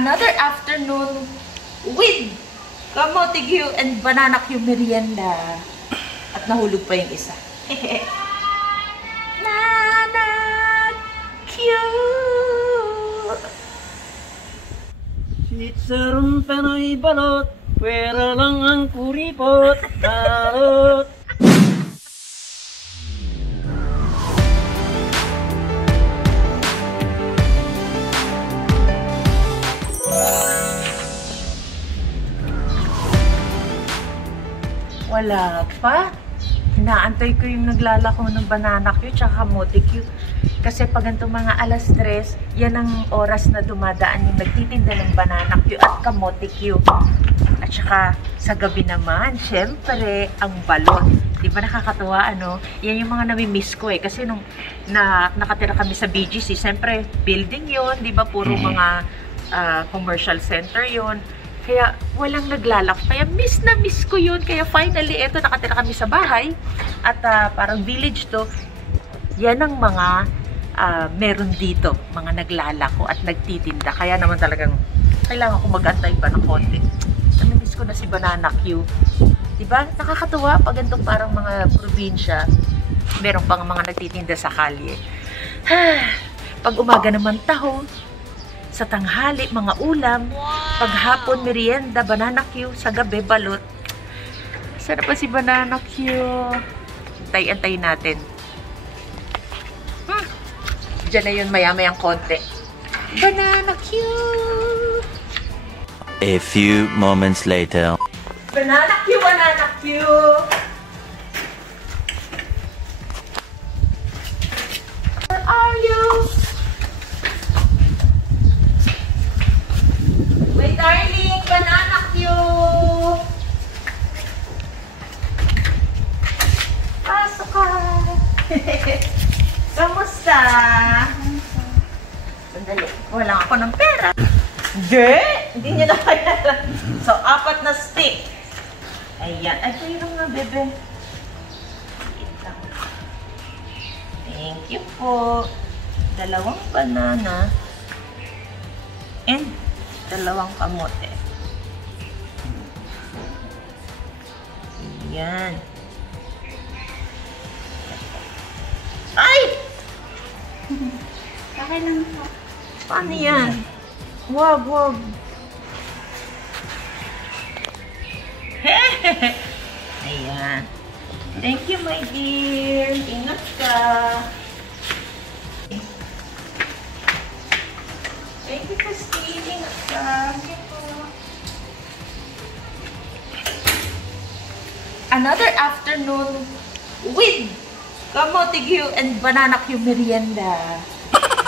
Another afternoon with Kamote Q and Banana Q merienda. At nahulog pa yung isa. Banana Q! Sitsaron Panoy balot, pwera lang ang kuripot, balot. Wala pa. Inaantay ko yung naglalako ng Banana Q tsaka Kamote Q. Kasi pag ganitong mga alas 3, yan ang oras na dumadaan yung nagtitinda ng Banana Q at Kamote Q. At saka sa gabi naman, syempre, ang balot. Di ba nakakatuwa, ano? Yan yung mga nami-miss ko eh. Kasi nung nakatira kami sa BGC, syempre, building yon, di ba? Puro mga commercial center yon. Kaya walang naglalak. Kaya miss na miss ko yun. Kaya finally, eto, nakatira kami sa bahay. At parang village to. Yan ang mga meron dito. Mga naglalako at nagtitinda. Kaya naman talagang kailangan ko mag-antay pa ng konti. Nami-miss ko na si Banana Q. Diba? Nakakatuwa pag ganitong parang mga probinsya. Meron pang mga nagtitinda sa kalye. Pag umaga naman taho. Sa tanghali, mga ulam. Paghapon, merienda, Banana Q. Sa gabi, balot. Sana pa si Banana Q? Antay-antay natin. Diyan na yun, maya-mayang konti. Banana Q! A few moments later. Banana Q! Banana Q! Where are you? My darling, Banana Q! Pasok ka! Kamusta? Sandali, wala ako ng pera. Hindi niya na kaya. So, 4 na stick. Ayan. Ay, ito yung nga, bebe. Thank you po. 2 banana. And 2 kamote. Ayan. Ay! Okay lang po. Paano yan? Wag, wag. Ayan. Thank you, my dear. Ingat ka. Thank you for stealing. Another afternoon with Kamote Q and Banana Q merienda.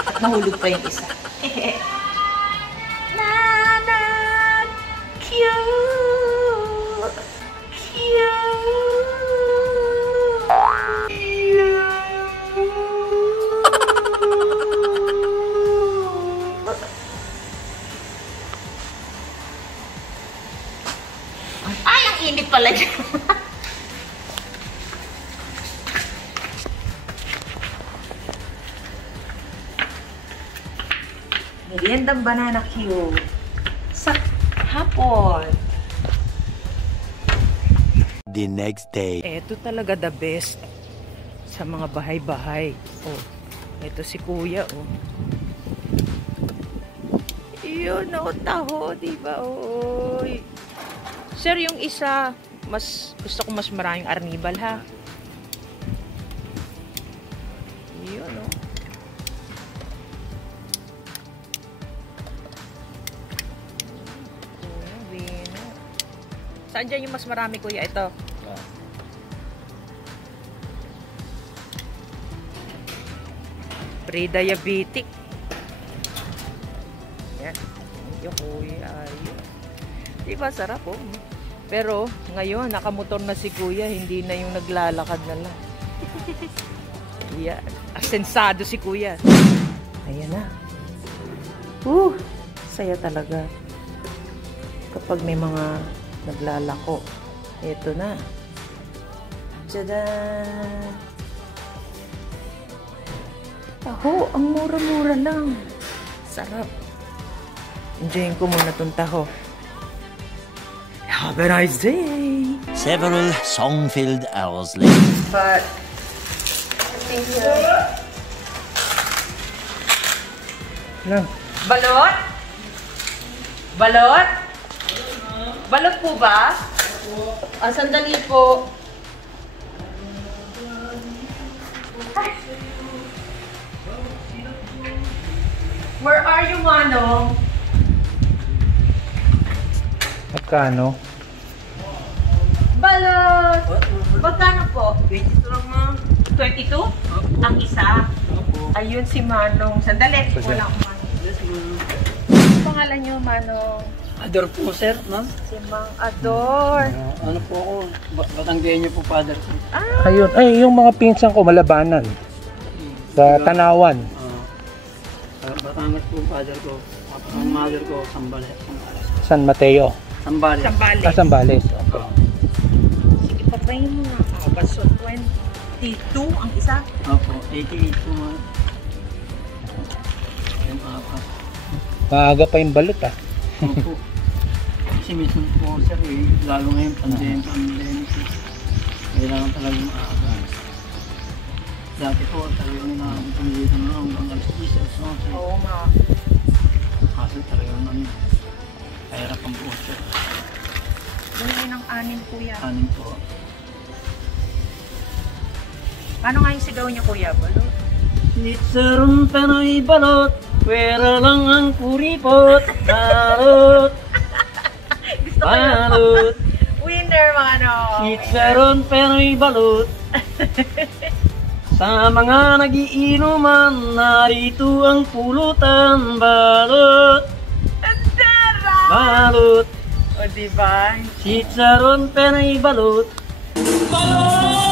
At nahulog pa yung isa. Banana Q! Q! Ay, ang init pala dyan. Meriendang Banana Q sa hapon. The next day. Ito talaga the best sa mga bahay-bahay. Oh, ito si Kuya, oh. Yun, oh, taho, diba? Oh. Sir, yung isa, gusto ko mas maraming arnibal, ha? Yun, oh. Saan dyan yung mas marami, Kuya? Ito. Pre-diabetic. Yan. Thank you, Kuya. Ayun. Diba, sarap, oh. Pero, ngayon, nakamotor na si Kuya. Hindi na yung naglalakad na lang. Yan. Asensado si Kuya. Ayan na. Saya talaga. Kapag may mga naglalako. Ito na. Tada! Taho, ang mura-mura lang. Sarap. Enjoyin ko muna itong taho. Have a nice day! Several song-filled hours later. But, thank you. Lang. Balot? Balot? Balot po ba? Sandali po. Where are you, Manong? Magkano? Balot! Magkano po? 22 lang, ma'am. 22? Ang isa? Opo. Ayun si Manong. Sandali, Sige. wala akong Manong. Yes, ma'am. Ano pangalan niyo, Manong? Ador po, sir, ma'am. Si Mang Ador. Ano po ako? Batanggenyo po, father ko. Ah, Ayun, ay yung mga pinsan ko malabanan sa Tanawan. Batangas po, father ko. Ang mother ko, Sambales. San Mateo. Sambales. Sambales. Sambales. Okay. Sige, papayin mo nga. Baso 22 ang isa. Opo, 88 po, ma'am. Yung apat. Maaga pa yung balot ah. Opo. Kasi minsan po, sir, lalo ngayon, pandemic. Kailangan talaga maaga. Dati po, talagang pumilitan na hanggang alas 10, alas 11. Oo nga. Kaso talagang kahirapan po, sir. Bumili ng anin, kuya. Kanin po. Ano nga yung sigaw niya, kuya? Balot? Sitsaron Panoy balot, pwera lang ang kuripot. Balot, Gusto ko yun. balot. Winner, mga ano. Sitsaron Panoy balot. Sa mga nagiinuman, narito ang pulutan. Balot, Tara! balot. O, diba? Sitsaron Panoy balot. Wow!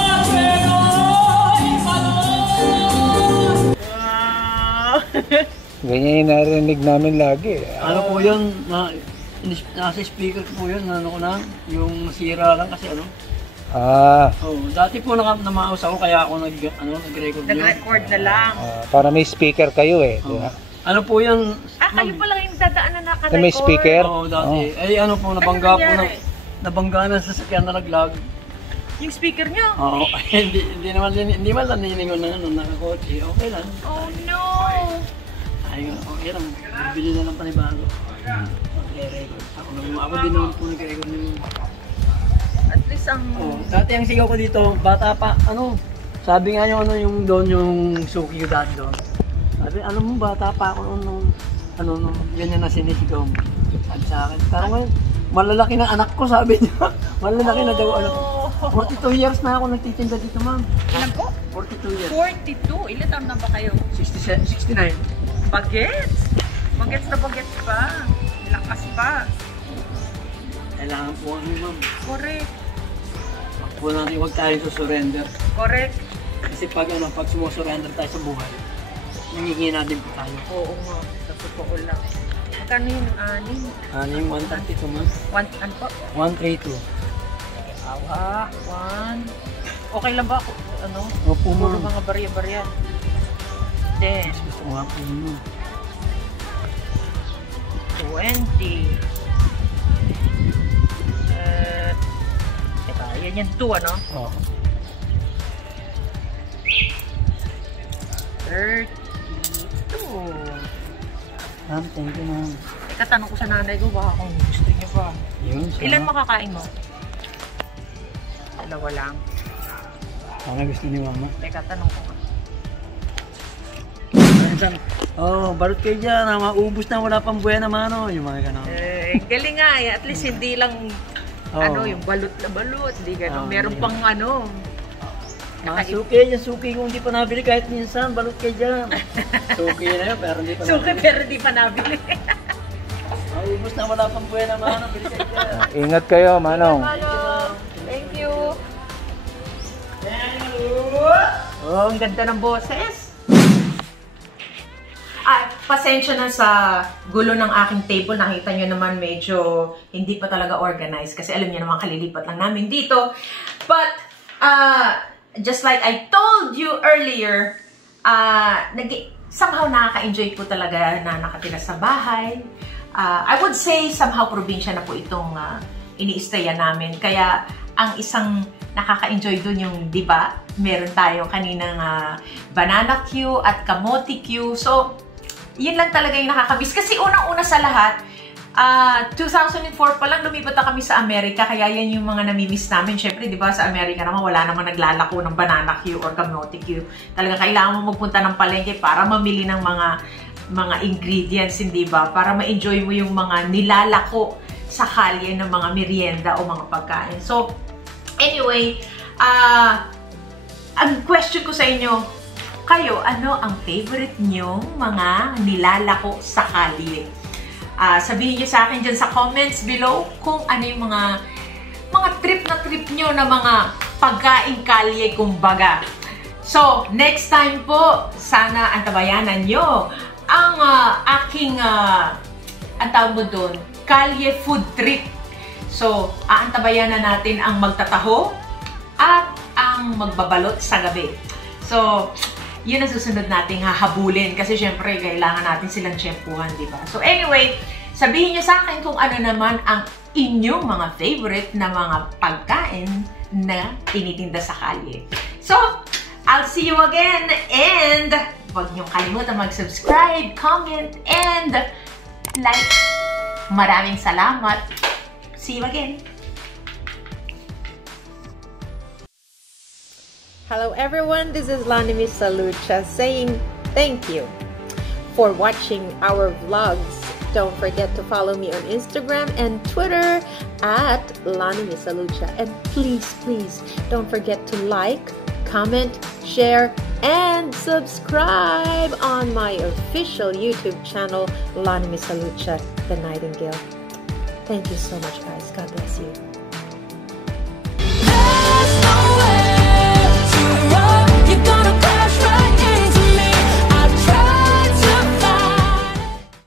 Ganyan yung narinig namin lagi. Ano po yun? Nasa speaker ko po yun. Ano ko na? Yung sira lang kasi ano. Ah, Oh, dati po namaos ako kaya ako nag-record yun. Nag-record na lang. para may speaker kayo eh. Di ba? Ano po yun? Kayo pala yung dadaan na naka-record. Na may speaker? Oo, dati. Ay ano po, nabangga po na. nangyari? Nabangga na sa sasakyan na naglag. Yung speaker niyo? Oo, hindi man lang nilingon na nakakotse. Okay lang. Oh, no! Ay, okay lang. Bibili na lang panibago. Nag-record. Ako ako din naman po nag-record nyo. At least ang... Oh, dati ang sigaw ko dito, bata pa, sabi nga yung doon yung suki ko dati doon. Sabi, alam mo, bata pa ako nung ganyan na sinisigaw mo. Sabi sa akin, pero ngayon, malalaki na anak ko, sabi niya. Malalaki na daw anak ko. 42 years na ako nagtitinda dito, ma'am. Ilan po? 42 years. 42? Ilan taon na ba kayo? 69. Bagets! Bagets na bagets pa. Lakas pa. Kailangan po kami, ma'am. Correct. Huwag po natin huwag tayo surrender. Correct. Kasi pag sumusurrender tayo sa buhay, nangihina din po tayo. Oo nga. Sa totoo lang. Magkano yung anin? Ano yung 132, ma'am? Ano po? 132. Awa. 1. Okay lang ba ako? Ano? Opo, Puro ma'am. mga barya-barya. Then, Gusto ko nga po yun. 20. Teka, yan yung 2, ano? Oh. 32. Ma'am, thank you, ma'am. Teka, tanong ko sa nanay ko, baka kung gusto niya pa. Yun, Ilan makakain mo? Dalawa lang. Baka gusto ni mama. Teka, tanong ko. Minsan, balot kayo dyan, maubos na, wala pang buhay naman, yung mga gano'n. Galing nga eh. At least hindi lang yung balot na balot. Hindi gano'n. Meron pang Mga suki kung hindi pa nabili kahit minsan, balot kayo dyan. Suki na yun, pero hindi pa nabili. suki pero di pa nabili. Maubos na, wala pang buhay naman, bili kayo dyan. Ingat kayo, Manong. Thank you. Oh, ang ganda ng boses. Pasensya na sa gulo ng aking table. Nakita nyo naman medyo hindi pa talaga organized. Kasi alam nyo naman, kalilipat lang namin dito. But, just like I told you earlier, somehow nakaka-enjoy po talaga na nakatira sa bahay. I would say somehow probinsya na po itong ini-stayan namin. Kaya ang isang nakaka-enjoy dun yung, di ba, meron tayo kaninang banana queue at kamote queue. So, yun lang talaga yung nakakamiss. Kasi unang-una sa lahat, 2004 pa lang lumipat na kami sa Amerika, kaya yan yung mga namimiss namin. Siyempre, di ba, sa Amerika naman, wala naman naglalako ng banana queue or kamote queue. Talaga kailangan mo magpunta ng palengke para mamili ng mga ingredients, hindi ba? Para ma-enjoy mo yung mga nilalako sa kalye ng mga merienda o mga pagkain. So, anyway, ang question ko sa inyo, kayo, ano ang favorite nyong mga nilalako sa kalye? Sabihin nyo sa akin dyan sa comments below kung ano yung mga trip nyo na mga pagkain kalye, kumbaga. So, next time po, sana antabayanan nyo ang aking, ang tawag mo doon, kalye food trip. So, aantabayanan natin ang magtataho at ang magbabalot sa gabi. So, yun ang susunod nating hahabulin kasi syempre kailangan natin silang tsempuhan, di ba? So anyway, sabihin nyo sa akin kung ano naman ang inyong mga favorite na mga pagkain na tinitinda sa kalye. So, I'll see you again and huwag niyong kalimutan mag-subscribe, comment, and like. Maraming salamat. See you again. Hello everyone, this is Lanimi Salucha saying thank you for watching our vlogs. Don't forget to follow me on Instagram and Twitter at Lanimi Salucha. And please, please don't forget to like, comment, share, and subscribe on my official YouTube channel, Lanimi Salucha, the Nightingale. Thank you so much, guys. God bless you.